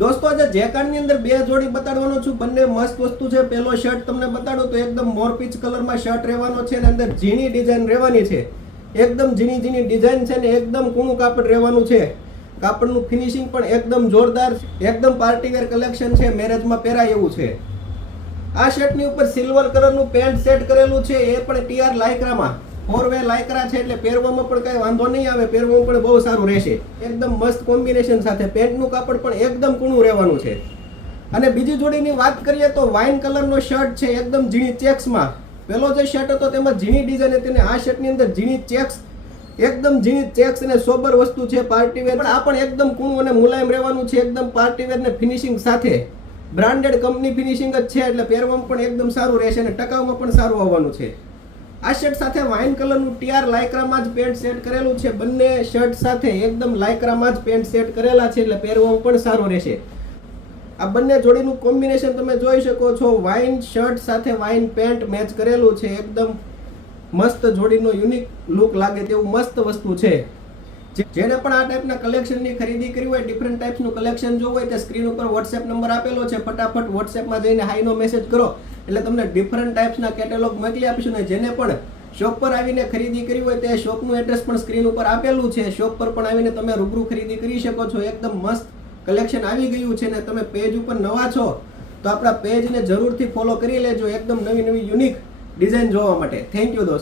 દોસ્તો આજે જેકાર્ડની અંદર બે જોડી બતાડવાનો છું, બંને મસ્ત વસ્તુ છે। પહેલો શર્ટ તમને બતાડું તો એકદમ મોરપીચ કલરમાં શર્ટ રહેવાનો છે અને અંદર ઝીણી ડિઝાઇન રહેવાની છે, એકદમ ઝીણી ઝીણી ડિઝાઇન છે ને એકદમ કૂણું કાપડ રહેવાનું છે। કાપડનું ફિનિશિંગ પણ એકદમ જોરદાર, એકદમ પાર્ટીવેર કલેક્શન છે, મેરેજમાં પહેરાય એવું છે। આ શર્ટની ઉપર સિલ્વર કલરનું પેન્ટ સેટ કરેલું છે, એ પણ ટીઆર લાયક્રામાં, 4 વે લાયક્રા છે એટલે પહેરવામાં પણ કઈ વાંધો નહીં આવે, પહેરવામાં પણ બહુ સારું રહેશે। એકદમ મસ્ત કોમ્બિનેશન સાથે પેન્ટનું કાપડ પણ એકદમ કૂણું રહેવાનું છે। અને બીજી જોડીની વાત કરીએ તો વાઇન કલરનો શર્ટ છે, એકદમ ઝીણી ચેક્સમાં। પેલો જે શર્ટ હતો તેમાં ઝીણી ડિઝાઇન હતી અને આ શર્ટની અંદર ઝીણી ચેક્સ, એકદમ ઝીણી ચેક્સ અને સોબર વસ્તુ છે, પાર્ટીવેર। પણ આ પણ એકદમ કૂણું અને મુલાયમ રહેવાનું છે, એકદમ પાર્ટીવેર ને ફિનિશિંગ સાથે, બ્રાન્ડેડ કંપની ફિનિશિંગ જ છે એટલે પહેરવામાં પણ એકદમ સારું રહેશે અને ટકાઉમાં પણ સારું આવવાનું છે। આ શર્ટ સાથે વાઇન કલરનું ટીઆર લાયક્રામાં જ પેન્ટ સેટ કરેલું છે, બંને શર્ટ સાથે એકદમ લાયક્રામાં જ પેન્ટ સેટ કરેલા છે એટલે પહેરવામાં પણ સારું રહેશે। આ બંને જોડીનું કોમ્બિનેશન તમે જોઈ શકો છો, વાઇન શર્ટ સાથે વાઇન પેન્ટ મેચ કરેલું છે, એકદમ મસ્ત જોડીનો યુનિક લુક લાગે તેવું મસ્ત વસ્તુ છે। જેને પણ આ ટાઈપના કલેક્શનની ખરીદી કરવી હોય, ડિફરન્ટ ટાઈપ્સનું કલેક્શન જોવું હોય, તે સ્ક્રીન ઉપર વોટ્સએપ નંબર આપેલો છે, ફટાફટ વોટ્સએપમાં જઈને હાઈનો મેસેજ કરો એટલે તમને ડિફરન્ટ ટાઈપ્સના કેટેલોગ મોકલી આપીશું। ને જેને પણ શોપ પર આવીને ખરીદી કરવી હોય તે શોપનું એડ્રેસ પણ સ્ક્રીન ઉપર આપેલું છે, શોપ પર પણ આવીને તમે રૂબરૂ ખરીદી કરી શકો છો। એકદમ મસ્ત કલેક્શન આવી ગયું છે ને તમે પેજ ઉપર નવા છો તો આપણા પેજને જરૂરથી ફોલો કરી લેજો, એકદમ નવી નવી યુનિક ડિઝાઇન જોવા માટે। થેન્ક યુ દોસ્તો।